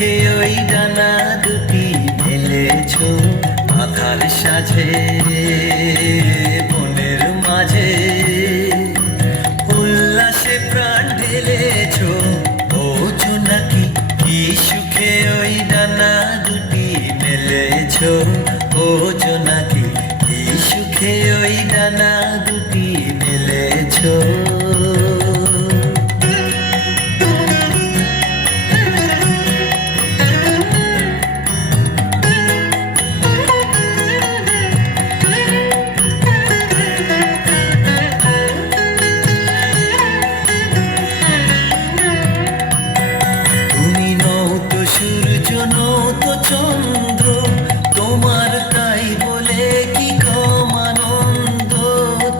সুখে ওই ডানা দুটি মেলেছ আধার সাজে বনের মাঝে উল্লাসে প্রাণ ঢেলেছ ও জোনাকি কি সুখে ওই ডানা দুটি মেলেছ ও জোনাকি কি সুখে ওই ডানা দুটি মেলেছ চন্দ্র তোমার তাই বলে কি কম আনন্দ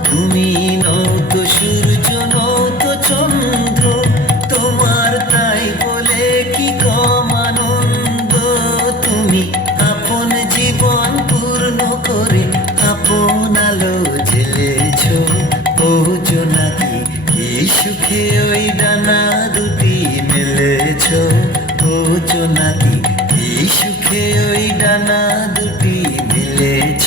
তুমি নও তো সূর্য নও তো চন্দ্র তোমার তাই বলে কি কম আনন্দ তুমি আপন জীবন পূর্ণ করে আপন আলো জ্বেলেছ ও জোনাকি কি সুখে ওই ডানা দুটি মেলেছ ও জোনাকি কি সুখে ওই ডানা দুটি মেলেছ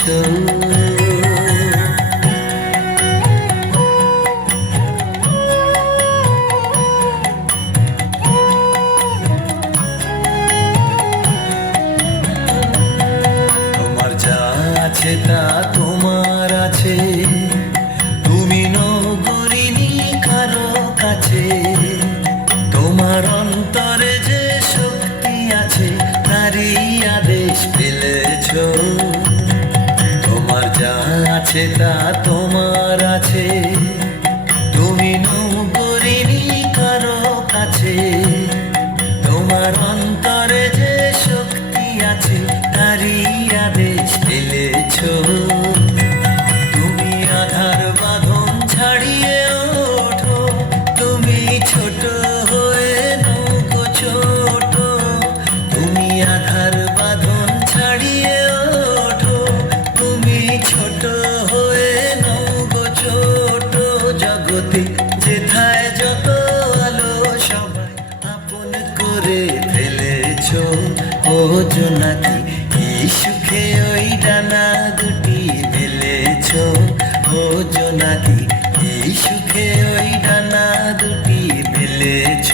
তোমার যা আছে তা তোমার আছে তুমি নগরিনী কারো কাছে তোমার অন্তরে যে শক্তি আছে তারই আদেশ পেলেছ তোমার যা আছে তা তোমার আছে তুমি নগরিনী কারো কাছে তোমার অন্তরে যে শক্তি আছে তারই আদেশ পেলেছ তুমি আধার বাঁধন ছাড়িয়ে ওঠো তুমি ছোট হয়ে নৌকো ছোট তুমি আধার বাঁধন ছাড়িয়ে ওঠো তুমি ছোট হয়ে নৌকো ছোট জগতে যেথায় যত আলো সবাই আপন করে ফেলেছ ও জোনাকি কি সুখে ওই ডানা দুটি মেলেছ ও জোনাকি কি সুখে ওই ডানা দুটি মেলেছ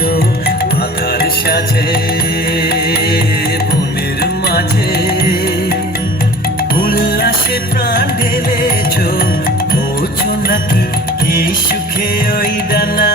আধার সাজে বনের মাঝে উল্লাসে প্রাণ ঢেলেছ ও জোনাকি কি সুখে ওই ডানা